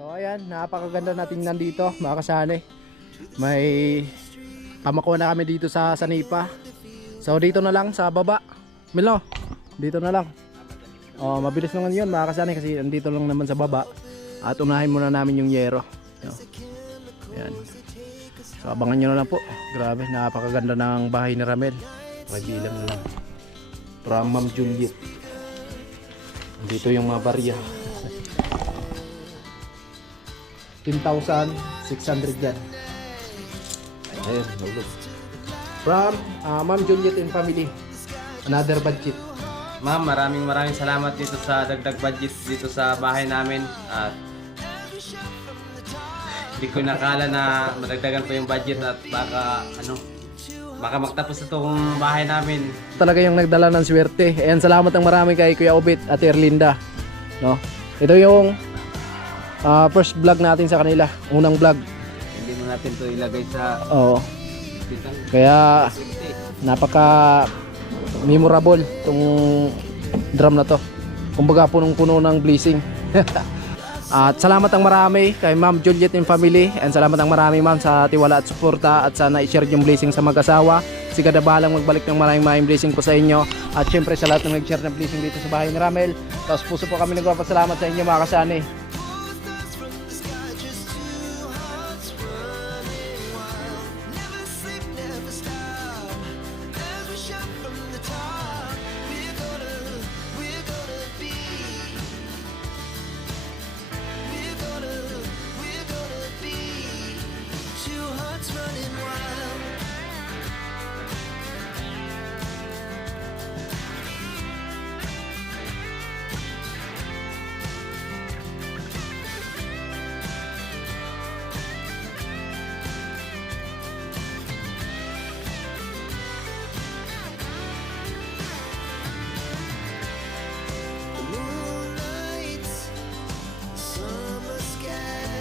So ayan, napakaganda natin nandito mga kasali. May pamakuha na kami dito sa Sanipa. So dito na lang sa baba. Milo, dito na lang. Oh, mabilis naman yun mga kasali kasi andito lang naman sa baba. At unahin muna namin yung yero. Ayan. So abangan nyo na lang po. Grabe, napakaganda ng bahay ni Ramel. Mabilang na lang. From Ma'am Juliet. Dito yung mga barya. 10,600 yan. Ayun, nulog. From Ma'am Juliet and family. Another budget. Ma'am, maraming salamat dito sa dagdag budget dito sa bahay namin. At hindi ko nakala na madagdagan pa yung budget at baka magtapos itong bahay namin. Talaga yung nagdala ng swerte. Ayan, salamat ng marami kay Kuya Obit at Erlinda. No? Ito yung first vlog natin sa kanila. Unang vlog. Hindi mo natin to ilagay sa Oo. Kaya napaka memorable itong drum na to. Kumbaga punong-puno ng blessing. At salamat ang marami kay Ma'am Juliet and family. And salamat ang marami ma'am sa tiwala at suporta. At sana i-share yung blessing sa mag-asawa. Si Gadabalang magbalik ng maraming blessing po sa inyo. At syempre sa lahat ng nag-share ng blessing dito sa bahay ni Ramel. Tapos puso po kami nagpapasalamat sa inyo mga kasani.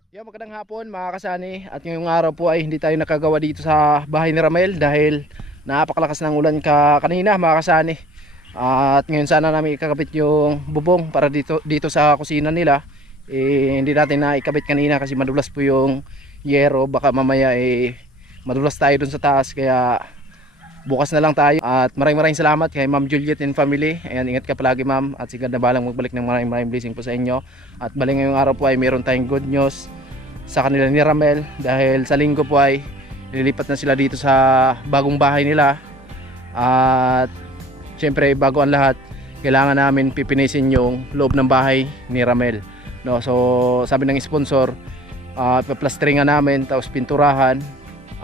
Yo, magandang hapon mga kasani. At ngayong araw po ay hindi tayo nakagawa dito sa bahay ni Ramel dahil napakalakas ng ulan kanina mga kasani. At ngayon sana namin ikakabit yung bubong para dito sa kusina nila. Hindi natin na ikabit kanina kasi madulas po yung yero. Baka mamaya madulas tayo dun sa taas, kaya bukas na lang tayo. At maraming salamat kay Ma'am Juliet and family. Ayan, ingat ka palagi ma'am. At si Gadabalang magbalik ng maraming blessing po sa inyo. At bali ngayong araw po ay meron tayong good news sa kanila ni Ramel dahil sa linggo po ay lilipat na sila dito sa bagong bahay nila. At syempre bago ang lahat, kailangan namin pipinisin yung loob ng bahay ni Ramel, no? So sabi ng sponsor, paplasteringan namin, tapos pinturahan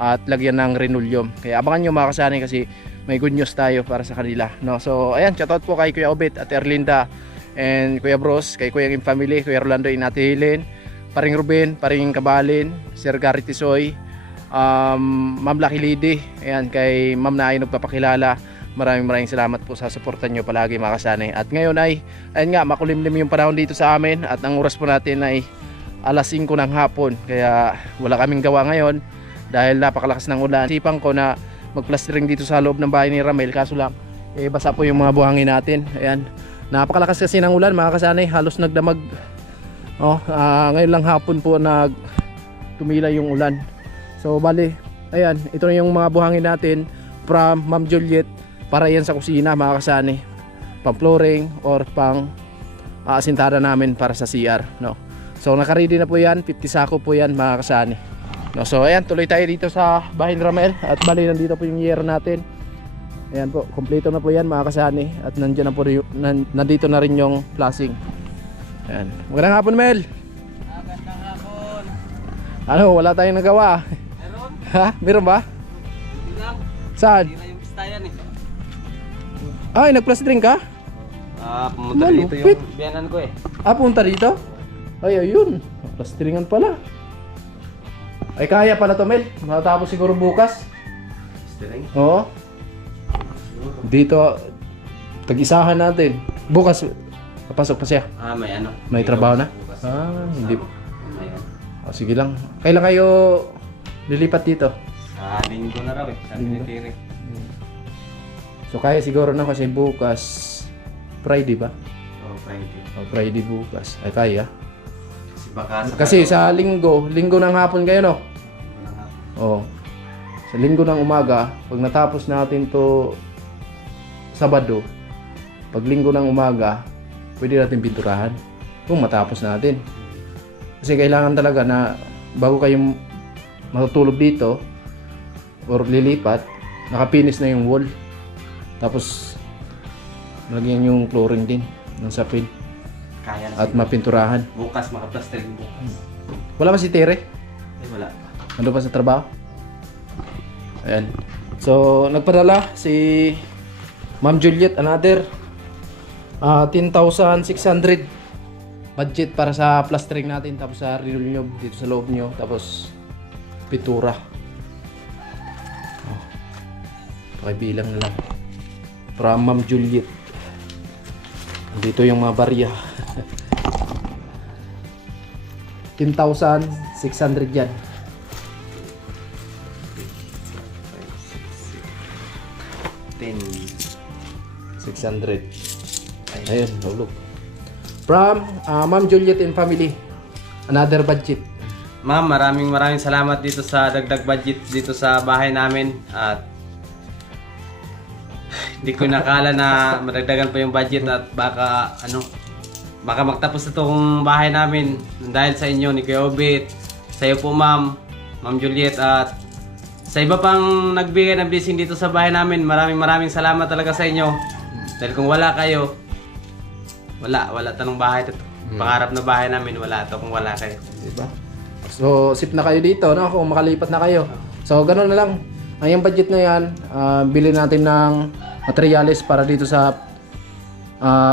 at lagyan ng linoleum. Kaya abangan nyo mga kasani kasi may good news tayo para sa kanila, no? So ayan, shoutout po kay Kuya Obit at Erlinda and Kuya Bros, kay Kuya Kim family, Kuya Rolando Inatihilin, Paring Ruben, Paring Kabalin, Sir Gary Tisoy, Ma'am Lucky Lady, ayan, kay Ma'am na ay nagpapakilala. Maraming salamat po sa suporta nyo palagi mga kasani. At ngayon ay, ayun nga, makulimlim yung panahon dito sa amin. At ang oras po natin ay alas 5 ng hapon. Kaya wala kaming gawa ngayon dahil napakalakas ng ulan. Sipan ko na magplastering dito sa loob ng bahay ni Ramel. Kaso lang, basa po yung mga buhangin natin. Ayan, napakalakas kasi ng ulan mga kasani. Halos nagdamag. Ngayon lang hapon po tumila yung ulan. So bali, ayan, ito na yung mga buhangin natin from Ma'am Juliet. Para yan sa kusina mga kasani, pang flooring or pang asintada namin para sa CR, no? So naka-ready na po yan, 50 sako po yan mga kasani, no? So ayan, tuloy tayo dito sa bahay ni Ramel. At bali nandito po yung yero natin. Ayan po, kompleto na po yan mga kasani. At nandiyan na po nandito na rin yung flashing. Ayan, magandang hapon Mel. Magandang hapon. Ano, wala tayong nagawa? Meron? Ha? Meron ba? Hindi lang. Saan? Hindi na yung pistayan eh. Ay, nag-plastering ka? Pumunta dito Malupit. yung biyanan ko eh. Punta dito? Ay, ayun. Plasteringan pala. Ay, kaya pala to, Mel. Matatapos siguro bukas. Plastering? Oo. Dito, tag-isahan natin. Bukas, papasok pa siya. May ano. May trabaho na? Bukas. Hindi. Mayroon. Sige lang. Kailan kayo lilipat dito? Sa linggo na raw eh. Sabi ni Tiri. So, kaya siguro na kasi bukas, Friday ba? Friday. Friday bukas. Ay, kaya. Kasi Baka Kasi sa linggo ng hapon kayo, no? Oo. Sa linggo ng umaga, pag natapos natin to Sabado, pag linggo ng umaga, pwede natin pinturahan kung matapos natin. Kasi kailangan talaga na bago kayo matutulog dito or lilipat, nakapinis na yung wall. Tapos lagyan yung flooring din ng sapin kaya na at mapinturahan. bukas makaplastering bukas. Wala ba si Tere? Ay, wala. Nandun pa sa trabaho? Ayan. So, nagpadala si Ma'am Juliet, another 10,600 budget para sa plastering natin, tapos sa renewal dito sa loob nyo, tapos pintura. Oh. Pakibilang na lang. From Ma'am Juliet. Dito yung mga barya. 10,600 yan. 600. Ayun, hulog. From Ma'am Juliet and family. Another budget. Ma'am, maraming salamat dito sa dagdag budget dito sa bahay namin at hindi ko nakala na madagdagan pa yung budget at baka magtapos itong bahay namin dahil sa inyo ni Kuya Obit, sa iyo po Ma'am Juliet at sa iba pang nagbigay ng blessing dito sa bahay namin. Maraming salamat talaga sa inyo. Dahil kung wala kayo, wala tanong bahay ito. Pangarap na bahay namin, wala ito kung wala kayo. Diba? So, sip na kayo dito, no? Kung makalipat na kayo. So, ganoon na lang. Ang budget na yan, bilhin natin ng materials para dito sa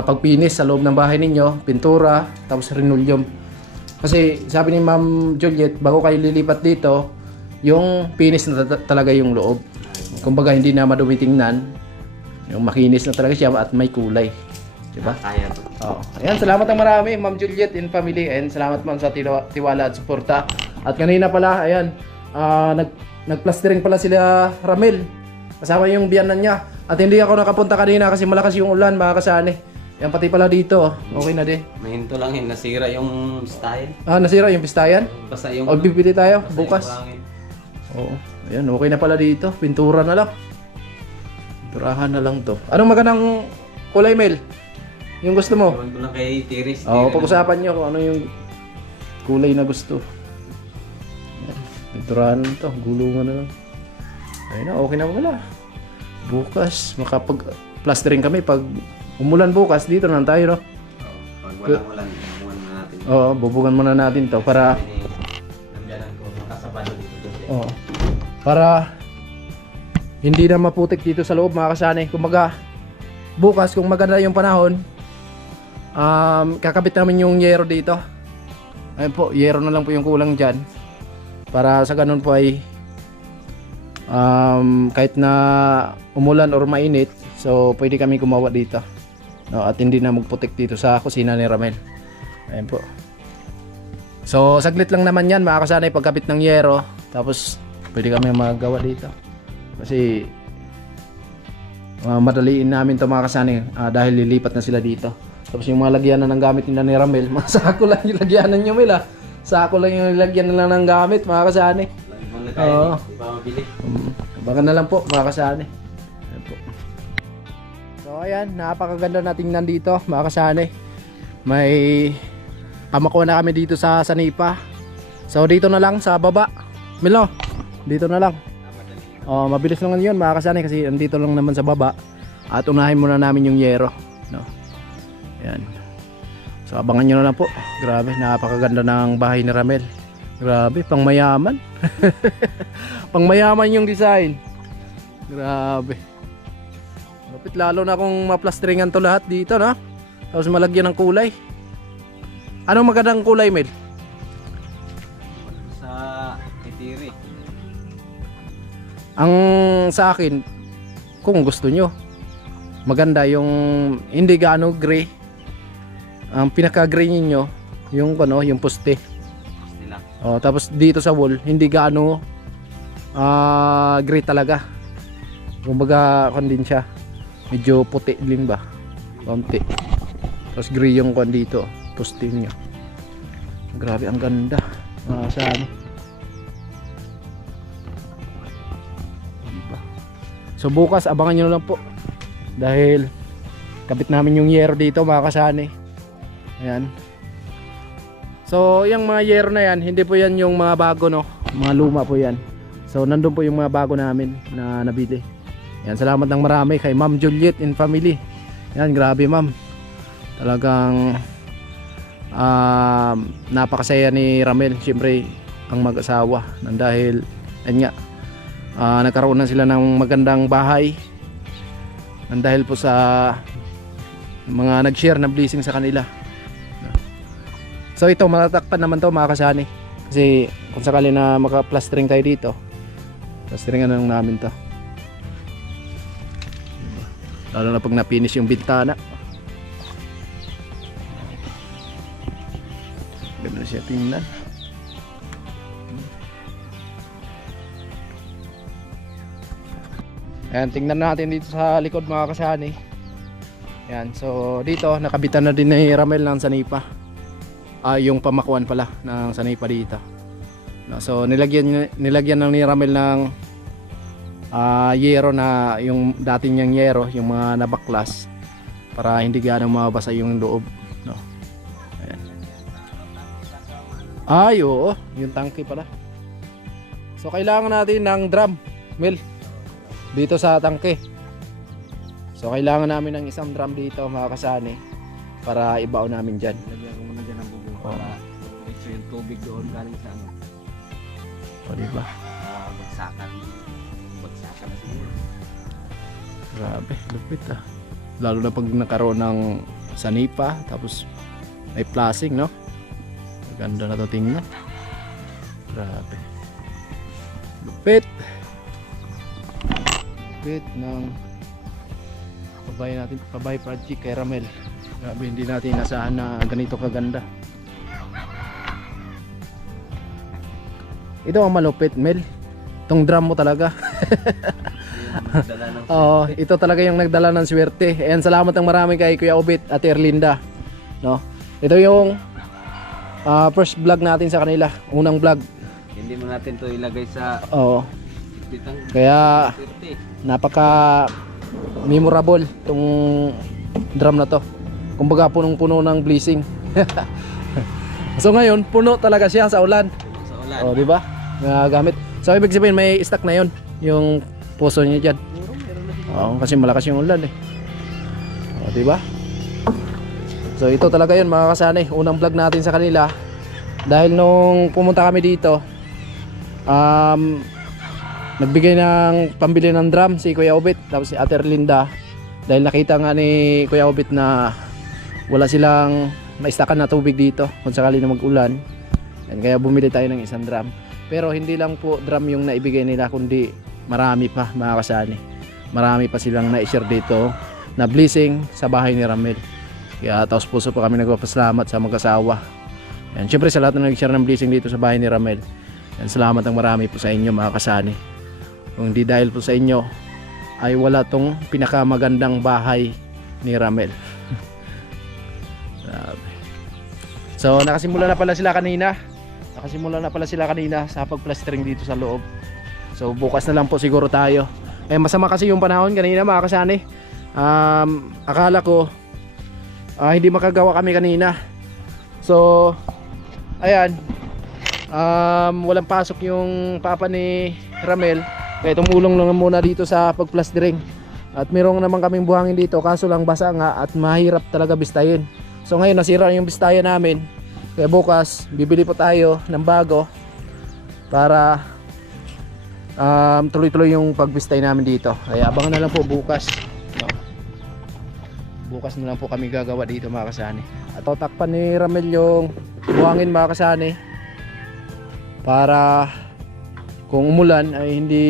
pagpinis sa loob ng bahay ninyo, pintura, tapos linoleum. Kasi sabi ni Ma'am Juliet, bago kayo lilipat dito, yung pinis na talaga yung loob. Kumbaga hindi na madumi tingnan. Yung makinis na talaga siya at may kulay. Diba? Kaya to. Oh. Ayan, salamat ang marami Ma'am Juliet and family, and salamat ma'am sa tiwala at suporta. At kanina pala, ayan, nagplastering pala sila Ramel. Kasama yung biyanan niya. At hindi ako nakapunta kanina kasi malakas yung ulan, mga kasani. Yan, pati pala dito, okay na din. Mahinto lang yun, nasira yung style. Nasira yung pistayan? Basta yung O, bibili tayo basta bukas. yung buhangin. Oo. Ayan, okay na pala dito. Pintura na lang. Pinturahan na lang to. Anong magandang kulay, Mel? Yung gusto mo? Iwan ko lang kay Tiris. Oo, pag-usapan nyo kung ano yung kulay na gusto. Ayan, pinturahan na to. Gulungan na lang. Ayun na, okay na wala. Bukas, makapag-plastering kami. Pag umulan bukas, dito na lang tayo, no? Pag walang ulan, bubugan na natin. Oo, bubugan muna natin to para... Nandyanan ko, makasabado dito. Oo. Para hindi na maputik dito sa loob, mga kasani. Kumbaga, bukas kung maganda yung panahon, kakabit namin yung yero dito. Ayun po, yero na lang po yung kulang dyan. Para sa ganun po ay kahit na umulan or mainit, so pwede kami gumawa dito. No, at hindi na magputik dito sa kusina ni Ramel. Ayun po. So saglit lang naman yan, mga kasani, pagkabit ng yero. Tapos pwede kami magawa dito. Kasi madaliin namin ito, mga kasani, dahil lilipat na sila dito. Tapos yung mga lagyanan ng gamit nila ni Ramel, mga sako lang yung lagyanan nyo, Mel, ha? Sako lang yung lagyanan lang ng gamit, mga kasani. Oo. Di ba mabili? Baka na lang po, mga kasani. Ayan po. So ayan, napakaganda nating nandito, mga kasani. May pamakuha na kami dito sa Sanipa. So dito na lang sa baba, Milo, dito na lang. Mabilis lang yun, mga kasani, kasi andito lang naman sa baba. At unahin muna namin yung yero, no? Ayan. So abangan nyo na lang po. Grabe, napakaganda ng bahay ni Ramel. Grabe, pang mayaman. Pang mayaman yung design. Grabe. Lapit lalo na kung maplasteringan to lahat dito, no? Tapos malagyan ng kulay. Anong magandang kulay, Mel? Sa Itiri. Ang sa akin, kung gusto nyo, maganda yung hindi gaano gray. Ang pinaka-gray niyo yung yung poste. Tapos dito sa wall, hindi gaano gray talaga. Kumbaga din siya. Medyo puti din ba? Konti. Tapos gray yung dito, poste niyo. Grabe ang ganda. Saan? Diba? So bukas abangan nyo lang po. Dahil kabit namin yung yero dito mga kasani. Ayan. So yung mga yero na yan, hindi po yan yung mga bago, no? Mga luma po yan. So nandun po yung mga bago namin na nabili. Yan, salamat ng marami kay Ma'am Juliet and family. Yan, grabe ma'am. Talagang napakasaya ni Ramel. Siyempre ang mag-asawa nang dahil yan nga, nagkaroon na sila ng magandang bahay nang dahil po sa mga nag-share na blessing sa kanila. So ito, matatakpan naman to mga kasani. Kasi kung sakali na maka-plastering tayo dito, plasteringan na lang namin to. Lalo na pag na-finish yung bintana. Ganda na siya tingnan. Ayan, tingnan natin dito sa likod mga kasani. Ayan, so dito nakabitan na din ni Ramel ng sanipa. Yung pamakuan pala ng sanipa dito. No, so nilagyan ng ni Ramel ng yero na yung dati niyang yero, yung mga nabaklas para hindi ganang mabasa yung loob, no. Ayan. Oo, yung tangke pala. So kailangan natin ng drum mill dito sa tangke. So kailangan namin ng isang drum dito mga kasani para ibaw namin dyan. Lagyan ko muna dyan ng bubong para ito yung tubig doon galing sa ano. O diba? Bagsakan na siguro. Grabe, lupit ah. Lalo na pag nakaroon ng sanipa, tapos may flashing, no? Maganda na to tingnan. Grabe. Lupit. Lupit ng pabay project kay Ramel. Grabe, hindi natin inasahan na ganito kaganda. Ito ang malupit, Mel. Itong drum mo talaga. Oo, ito talaga yung nagdala ng swerte. Ayan, salamat ng marami kay Kuya Obit at Erlinda, no? Ito yung first vlog natin sa kanila, unang vlog. Hindi mo natin to ilagay sa kaya napaka memorable tong drum na to. Kumbaga punong-puno ng blessing. So ngayon, puno talaga siya sa ulan. Oh, di ba? Gamit. So ibig sabihin may stock na 'yon, yung puso niya diyan. Kasi malakas yung ulan eh. Oh, di ba? So ito talaga 'yon mga kasani, unang vlog natin sa kanila. Dahil nung pumunta kami dito, nagbigay ng pambili ng drum si Kuya Obit, tapos si Ate Erlinda. Dahil nakita nga ni Kuya Obit na wala silang maistakan na tubig dito kung sakali na mag-ulan. Kaya bumili tayo ng isang drum. Pero hindi lang po drum yung naibigay nila, kundi marami pa mga kasani. Marami pa silang na-share dito na blessing sa bahay ni Ramel. Kaya taos puso po kami nagpapasalamat sa mag-asawa. Yan, syempre sa lahat na nag-share ng blessing dito sa bahay ni Ramel. Yan, salamat ng marami po sa inyo mga kasani. Kung hindi dahil po sa inyo ay wala tong pinakamagandang bahay ni Ramel. So nakasimula na pala sila kanina. Sa pagplastering dito sa loob. So bukas na lang po siguro tayo. Masama kasi yung panahon kanina mga kasani. Akala ko hindi makagawa kami kanina. So ayan, walang pasok yung papa ni Ramel. Kaya tumulong lang muna dito sa pagplastering. At mayroong naman kaming buhangin dito, kaso lang basa nga at mahirap talaga bistayin. So ngayon nasira yung bistayan namin. Kaya bukas bibili po tayo ng bago para tuloy-tuloy yung pagbistay namin dito. Kaya abangan na lang po bukas, no? Bukas na lang po kami gagawa dito mga kasani. At tatakpan ni Ramel yung buhangin mga kasani para kung umulan ay hindi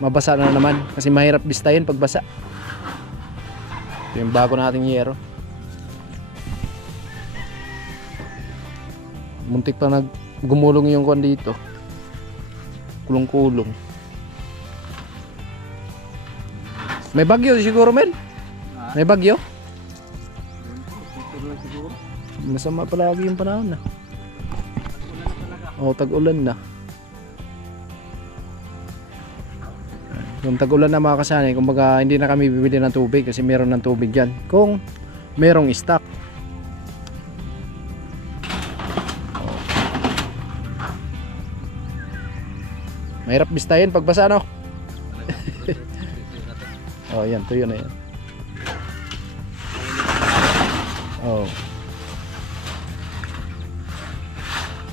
mabasa na naman, kasi mahirap bistayin pag basa. Ito yung bago nating yero. Muntik pa gumulong yung kuwan dito. Kulong-kulong. May bagyo siguro, men? May bagyo? Masama palagi yung panahon na. O tag-ulan na. Yung tag-ulan na mga kasani, kumbaga hindi na kami bibili ng tubig kasi meron ng tubig dyan. Kung merong stock. Mahirap bistahin pag basa, no? Oh, yan, tuyo na yan. Oh.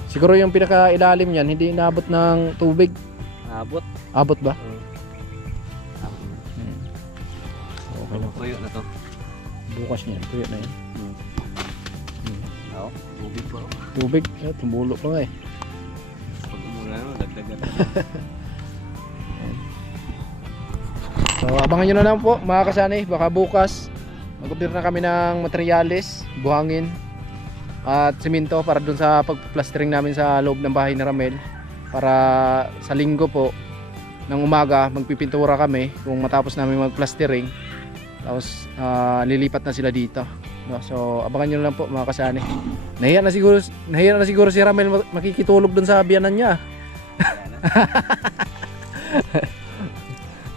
Siguro yung pinaka-ilalim niyan hindi inaabot ng tubig. Abot. Abot ba? Okay na. Tuyo na to. Bukas niyan, tuyo na yan. Oo, tubig po. Tubig, tumulo pa nga eh. Pag umula no, dagdagan. So abangan nyo na lang po mga kasani, baka bukas mag-order na kami ng materyales, buhangin at simento para dun sa pag-plastering namin sa loob ng bahay ni Ramel, para sa linggo po ng umaga magpipintura kami kung matapos namin mag-plastering, tapos lilipat na sila dito, no? So abangan nyo na lang po mga kasani. Nahiya na siguro si Ramel makikitulog dun sa biyanan niya.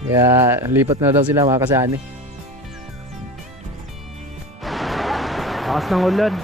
Kaya lipat na daw sila mga kasani. Lakas ng ulan.